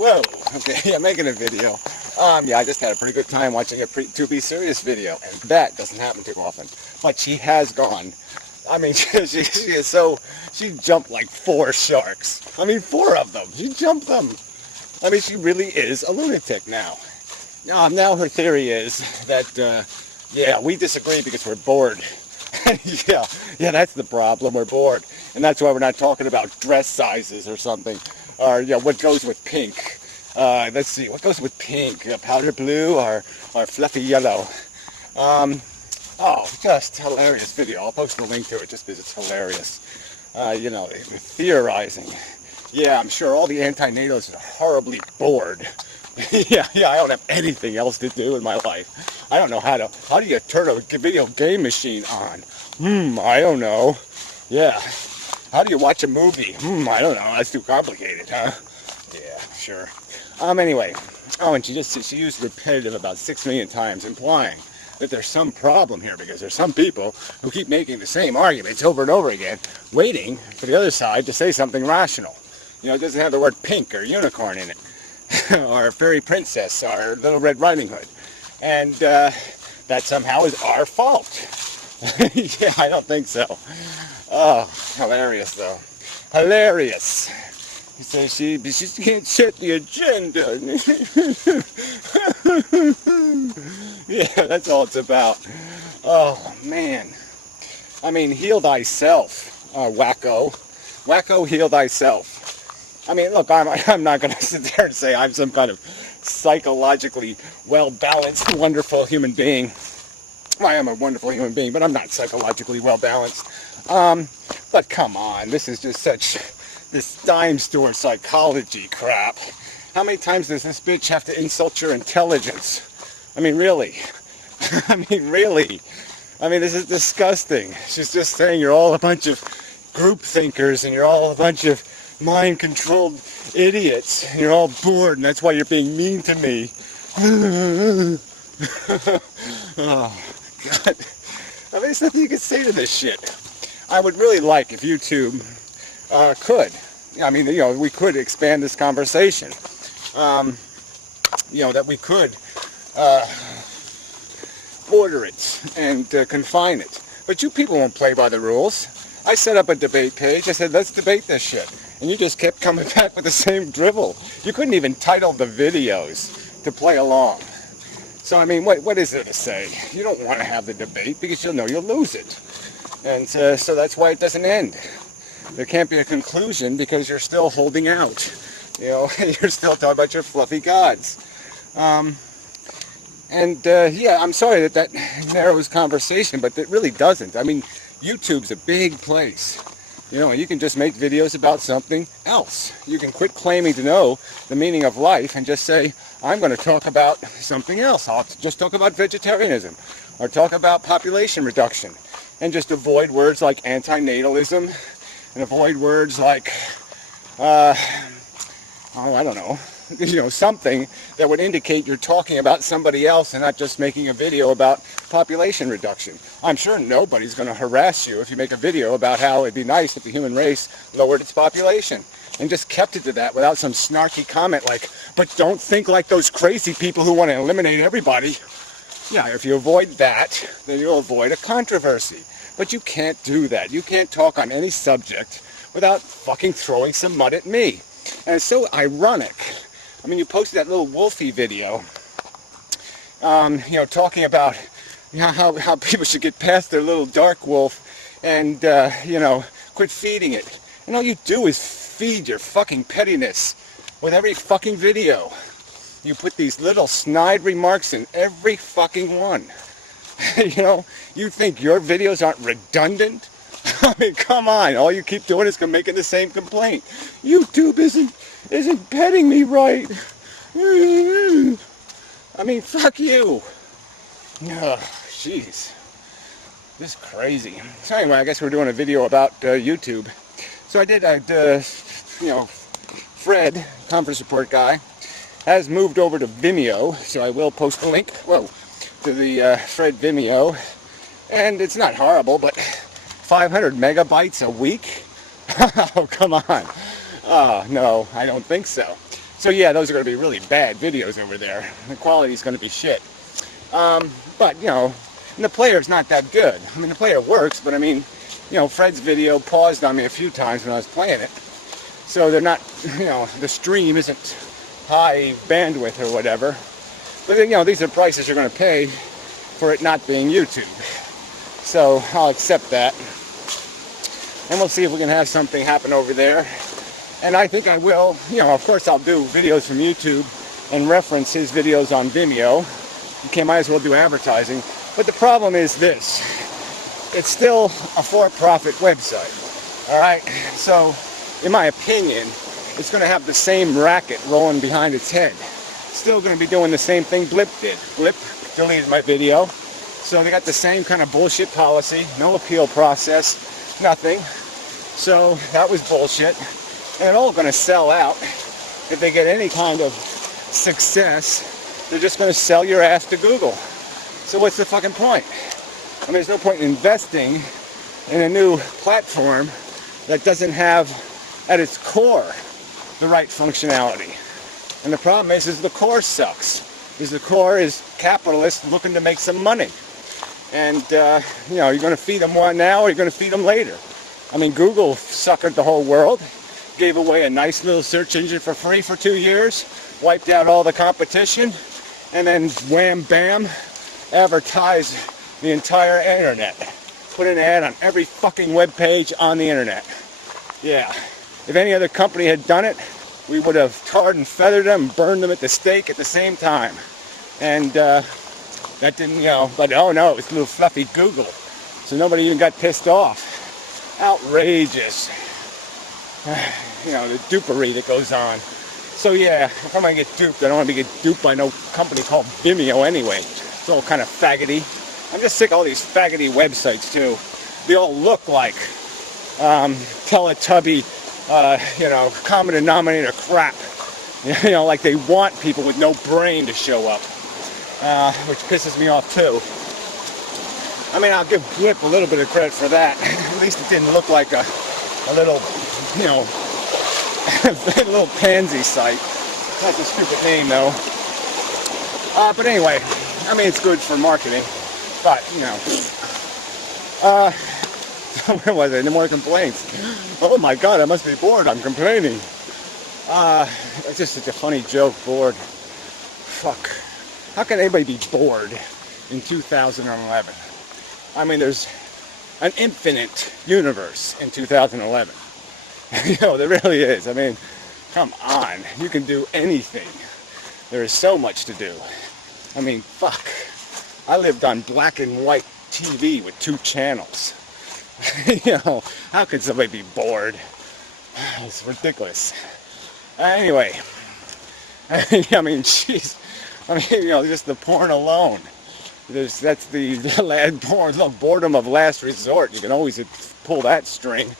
Whoa, okay, I'm making a video. Yeah, I just had a pretty good time watching a To Be Serious video, and that doesn't happen too often. But she has gone. I mean, she is so, she jumped like 4 sharks. I mean, 4 of them. She jumped them. I mean, she really is a lunatic now. Now her theory is that, yeah, we disagree because we're bored. yeah, that's the problem. We're bored. And that's why we're not talking about dress sizes or something. Or, what goes with pink. Let's see, what goes with pink? Powder blue or fluffy yellow? Oh, just hilarious video. I'll post a link to it just because it's hilarious. Theorizing. Yeah, I'm sure all the antinatalists are horribly bored. yeah, I don't have anything else to do in my life. I don't know how do you turn a video game machine on? I don't know. Yeah. How do you watch a movie? I don't know. That's too complicated, huh? Yeah, sure. Anyway. Oh, and she used repetitive about 6 million times, implying that there's some problem here because there's some people who keep making the same arguments over and over again, waiting for the other side to say something rational. It doesn't have the word pink or unicorn in it, or fairy princess, or Little Red Riding Hood. And that somehow is our fault. Yeah, I don't think so. Oh, hilarious though. Hilarious. He says she can't set the agenda. Yeah, that's all it's about. Oh, man. I mean, heal thyself, wacko. Wacko, heal thyself. I mean, look, I'm not going to sit there and say I'm some kind of psychologically well-balanced, wonderful human being. I am a wonderful human being, but I'm not psychologically well-balanced. But come on, this is just this dime store psychology crap. How many times does this bitch have to insult your intelligence? I mean, really? Really? I mean, this is disgusting. She's just saying you're all a bunch of group thinkers and you're all a bunch of mind-controlled idiots. And you're all bored and that's why you're being mean to me. Oh, God. I mean, there's nothing you can say to this shit. I would really like if YouTube could. I mean, we could expand this conversation. That we could order it and confine it. But you people won't play by the rules. I set up a debate page. I said, let's debate this shit. And you just kept coming back with the same drivel. You couldn't even title the videos to play along. So, I mean, what is there to say? You don't want to have the debate because you'll know you'll lose it. And so that's why it doesn't end. There can't be a conclusion because you're still holding out. You're still talking about your fluffy gods. Yeah, I'm sorry that narrows conversation, but it really doesn't. I mean, YouTube's a big place. And you can just make videos about something else. You can quit claiming to know the meaning of life and just say, I'm going to talk about something else. I'll just talk about vegetarianism or talk about population reduction and just avoid words like antinatalism and avoid words like, I don't know, something that would indicate you're talking about somebody else and not just making a video about population reduction. I'm sure nobody's going to harass you if you make a video about how it'd be nice if the human race lowered its population and just kept it to that without some snarky comment like, but don't think like those crazy people who want to eliminate everybody. Yeah, if you avoid that, then you'll avoid a controversy. But you can't do that. You can't talk on any subject without fucking throwing some mud at me. And it's so ironic. I mean, you posted that little Wolfie video, talking about how people should get past their little dark wolf and, quit feeding it. And all you do is feed your fucking pettiness with every fucking video. You put these little snide remarks in every fucking one. You think your videos aren't redundant? I mean, come on. All you keep doing is making the same complaint. YouTube isn't petting me right. I mean, fuck you. Oh, jeez. This is crazy. So anyway, I guess we're doing a video about YouTube. So Fred, conference report guy, has moved over to Vimeo, so I will post a link, to the Fred Vimeo. And it's not horrible, but 500 megabytes a week? Oh, come on. Oh, no, I don't think so. So yeah, those are going to be really bad videos over there. The quality is going to be shit. But, you know, and the player's not that good. I mean, the player works, but I mean, you know, Fred's video paused on me a few times when I was playing it. So they're not, you know, the stream isn't high bandwidth or whatever. But, you know, these are prices you're going to pay for it not being YouTube. So I'll accept that. And we'll see if we can have something happen over there. And I think I will, you know, of course I'll do videos from YouTube and reference his videos on Vimeo. You might as well do advertising. But the problem is this. It's still a for-profit website. Alright? So, in my opinion, it's going to have the same racket rolling behind its head. Still going to be doing the same thing Blip did. Blip deleted my video. So they got the same kind of bullshit policy. No appeal process. Nothing. So that was bullshit. And they're all going to sell out. If they get any kind of success, they're just going to sell your ass to Google. So what's the fucking point? I mean, there's no point in investing in a new platform that doesn't have at its core the right functionality. And the problem is the core sucks. Is the core is capitalists looking to make some money. And, you know, you're going to feed them one now or you're going to feed them later. I mean, Google suckered the whole world, gave away a nice little search engine for free for 2 years, wiped out all the competition, and then wham bam, advertised the entire internet. Put an ad on every fucking web page on the internet. Yeah. If any other company had done it, we would have tarred and feathered them and burned them at the stake at the same time. And that didn't, you know, but oh no, it was little fluffy Google. So nobody even got pissed off. Outrageous. You know, the dupery that goes on. So yeah, if I'm going to get duped, I don't want to get duped by no company called Vimeo anyway. It's all kind of faggoty. I'm just sick of all these faggoty websites too. They all look like Teletubby, you know, common denominator crap. You know, like they want people with no brain to show up. Which pisses me off too. I mean, I'll give Blip a little bit of credit for that. At least it didn't look like a little, you know, a little pansy site. That's a stupid name though. But anyway, I mean, it's good for marketing. But, you know, where was it? No more complaints. Oh my God, I must be bored. I'm complaining. It's just such a funny joke, bored. Fuck. How can anybody be bored in 2011? I mean, there's an infinite universe in 2011. You know, there really is. I mean, come on. You can do anything. There is so much to do. I mean, fuck. I lived on black and white TV with 2 channels. You know, how could somebody be bored? It's ridiculous. Anyway, I mean, jeez. I mean, you know, just the porn alone. That's the boredom of last resort. You can always pull that string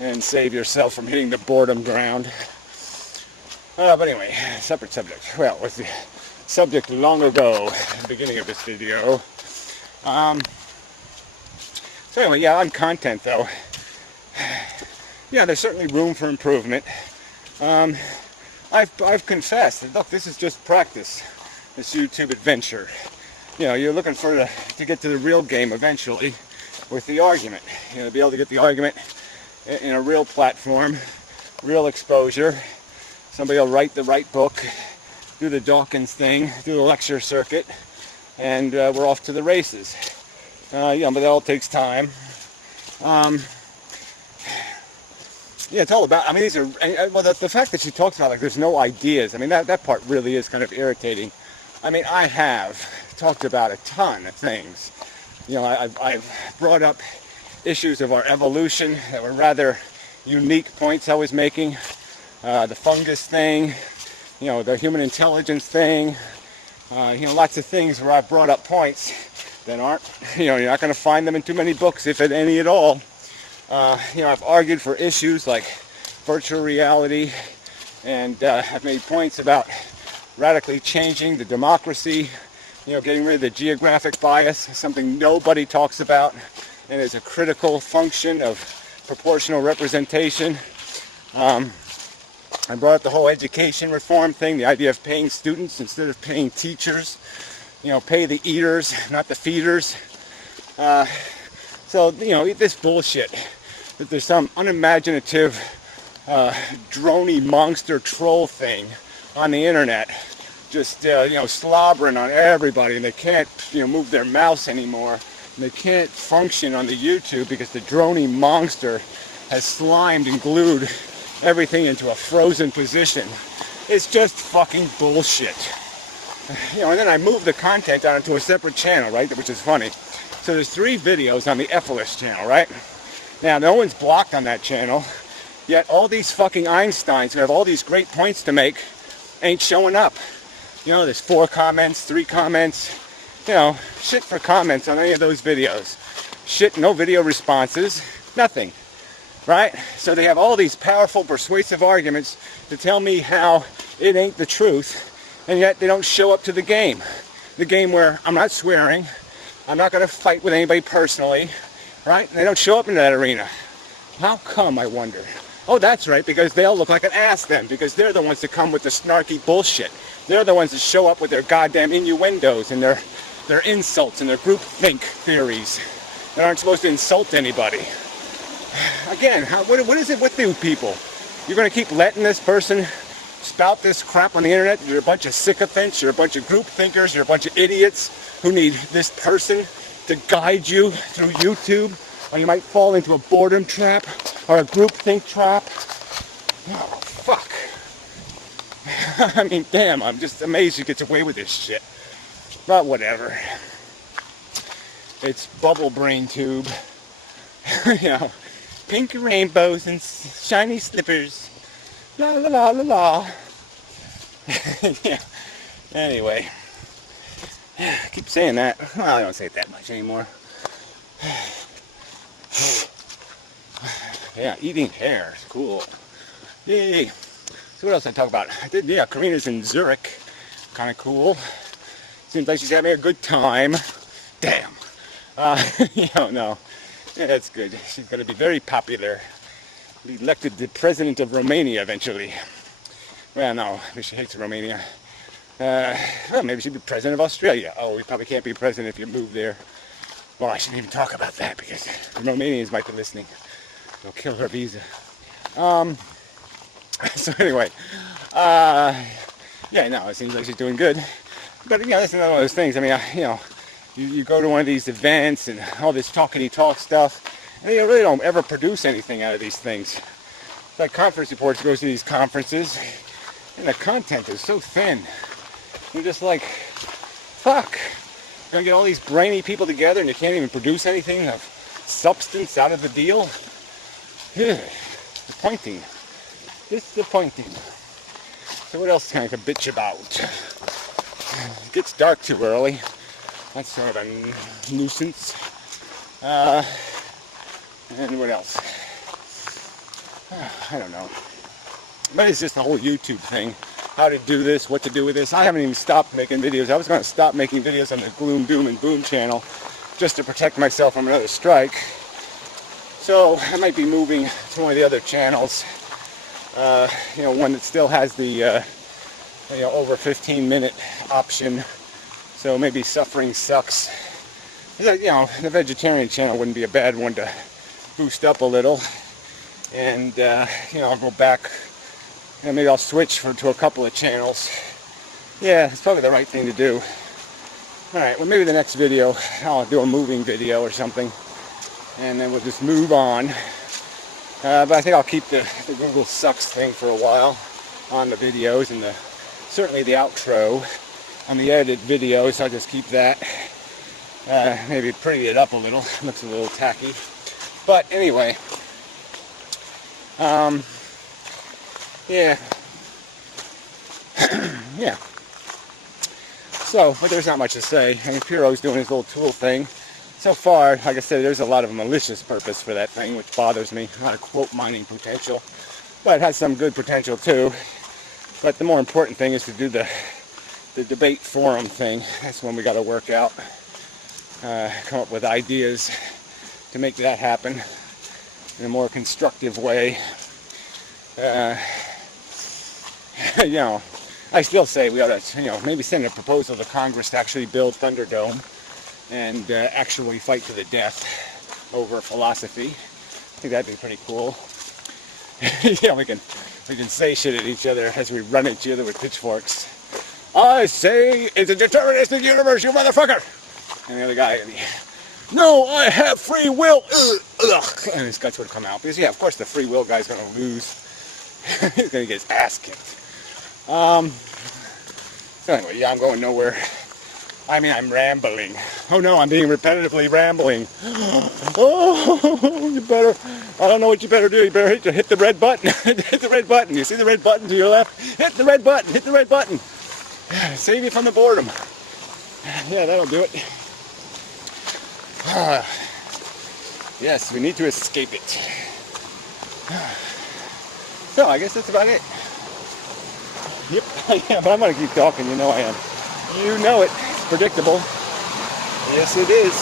and save yourself from hitting the boredom ground. But anyway, separate subject. Well, with the subject long ago, at the beginning of this video. So anyway, yeah, on content though. Yeah, there's certainly room for improvement. I've confessed that, look, this is just practice. This YouTube adventure. You know, you're looking to get to the real game eventually with the argument. You know, be able to get the argument in a real platform, real exposure. Somebody will write the right book, do the Dawkins thing, do the lecture circuit, and we're off to the races. You know, but that all takes time. Yeah, it's all about, I mean, these are, well, the fact that she talks about, like, there's no ideas, I mean, that part really is kind of irritating. I mean, I have talked about a ton of things. You know, I've brought up issues of our evolution that were rather unique points I was making. The fungus thing, you know, the human intelligence thing, you know, lots of things where I've brought up points that aren't, you know, you're not going to find them in too many books, if at any at all. You know, I've argued for issues like virtual reality, and I've made points about radically changing the democracy, you know, getting rid of the geographic bias, something nobody talks about, and is a critical function of proportional representation. I brought up the whole education reform thing, the idea of paying students instead of paying teachers. You know, pay the eaters, not the feeders. So, you know, this bullshit that there's some unimaginative, drony monster troll thing on the internet just, you know, slobbering on everybody, and they can't, you know, move their mouse anymore. And they can't function on the YouTube because the drony monster has slimed and glued everything into a frozen position. It's just fucking bullshit. You know, and then I moved the content onto a separate channel, right, which is funny. So there's 3 videos on the Ephelis channel, right? Now, no one's blocked on that channel, yet all these fucking Einsteins who have all these great points to make ain't showing up. You know, there's 4 comments, 3 comments, you know, shit for comments on any of those videos. Shit, no video responses, nothing, right? So they have all these powerful, persuasive arguments to tell me how it ain't the truth, and yet they don't show up to the game. The game where I'm not swearing, I'm not going to fight with anybody personally, right? They don't show up in that arena. How come, I wonder? Oh, that's right, because they all look like an ass then, because they're the ones that come with the snarky bullshit. They're the ones that show up with their goddamn innuendos and their insults and their groupthink theories that aren't supposed to insult anybody. Again, what is it with you people? You're going to keep letting this person spout this crap on the internet? You're a bunch of sycophants, you're a bunch of group thinkers, you're a bunch of idiots who need this person to guide you through YouTube, or you might fall into a boredom trap or a groupthink trap. Oh, fuck. I mean, damn, I'm just amazed he gets away with this shit. But whatever. It's bubble brain tube. You know, pink rainbows and shiny slippers. La la la la la. Yeah. Anyway. I keep saying that. Well, I don't say it that much anymore. Yeah, eating hair is cool. Yay. So what else did I talk about? Karina's in Zurich. Kind of cool. Seems like she's having a good time. Damn. You don't know. Yeah, that's good. She's going to be very popular. Be elected the president of Romania eventually. Well, no, maybe she hates Romania. Well, maybe she'd be president of Australia. Oh, we probably can't be president if you move there. Well, I shouldn't even talk about that because the Romanians might be listening. They'll kill her visa. So anyway, yeah, no, it seems like she's doing good. But, you know, that's another one of those things. I mean, you know, you go to one of these events and all this talkity-talk stuff, and you really don't ever produce anything out of these things. It's like conference reports goes to these conferences, and the content is so thin. You're just like, fuck. You're going to get all these brainy people together and you can't even produce anything of substance out of the deal? Disappointing. Disappointing. So what else can I bitch about? It gets dark too early. That's sort of a nuisance. And what else? I don't know. But it's just the whole YouTube thing. How to do this, what to do with this. I haven't even stopped making videos. I was going to stop making videos on the Gloom, Doom, and Boom channel just to protect myself from another strike. So I might be moving to one of the other channels. You know, one that still has the you know, over 15-minute option. So maybe Suffering Sucks. You know, the vegetarian channel wouldn't be a bad one to boost up a little. And you know, I'll go back. And maybe I'll switch to a couple of channels. Yeah, it's probably the right thing to do. Alright, well maybe the next video, I'll do a moving video or something. And then we'll just move on. But I think I'll keep the Google Sucks thing for a while on the videos. And certainly the outro on the edited videos, I'll just keep that. Maybe pretty it up a little. Looks a little tacky. But anyway. Yeah. Yeah. So, but there's not much to say. I mean, Piro's doing his little tool thing. So far, like I said, there's a lot of malicious purpose for that thing, which bothers me. A lot of quote mining potential. But it has some good potential too. But the more important thing is to do the debate forum thing. That's when we got to work out. Come up with ideas to make that happen in a more constructive way. you know, I still say we ought to, you know, maybe send a proposal to Congress to actually build Thunderdome and actually fight to the death over philosophy. I think that'd be pretty cool. Yeah, we can say shit at each other as we run at each other with pitchforks. I say it's a deterministic universe, you motherfucker! And the other guy, no, I have free will! Ugh. And his guts would come out. Because, yeah, of course the free will guy's going to lose. He's going to get his ass kicked. So anyway, yeah, I'm going nowhere. I mean, I'm rambling. Oh no, I'm being repetitively rambling. Oh, you better, I don't know what you better do. You better hit the red button. Hit the red button. You see the red button to your left? Hit the red button. Hit the red button. Save you from the boredom. Yeah, that'll do it. Yes, we need to escape it. So, I guess that's about it. Yep, yeah, but I'm going to keep talking. You know I am. You know it. Predictable. Yes, it is.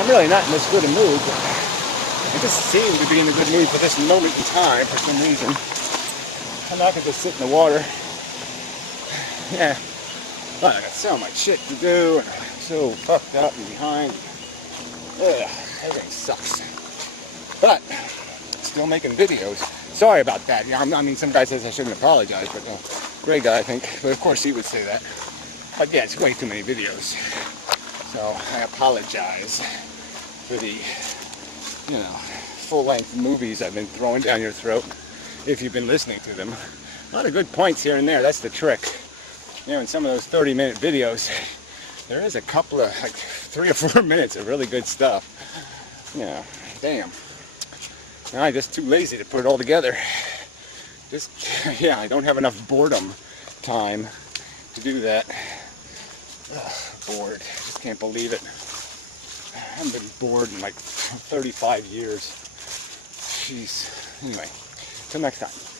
I'm really not in this good a mood, but I just seem to be in a good mood for this moment in time for some reason. I'm not going to just sit in the water. Yeah. Well, I got so much shit to do, and I'm so fucked up and behind. Ugh, everything sucks. But, still making videos. Sorry about that. Yeah, I mean, some guy says I shouldn't apologize, but no. Great guy, I think. But of course he would say that. But yeah, it's way too many videos. So I apologize for the, you know, full-length movies I've been throwing down your throat if you've been listening to them. A lot of good points here and there. That's the trick. You know, in some of those 30-minute videos, there is a couple of, like, 3 or 4 minutes of really good stuff. You know, damn. Now I'm just too lazy to put it all together. Just, yeah, I don't have enough boredom time to do that. Ugh, bored. Just can't believe it. I haven't been bored in like 35 years. Jeez. Anyway, till next time.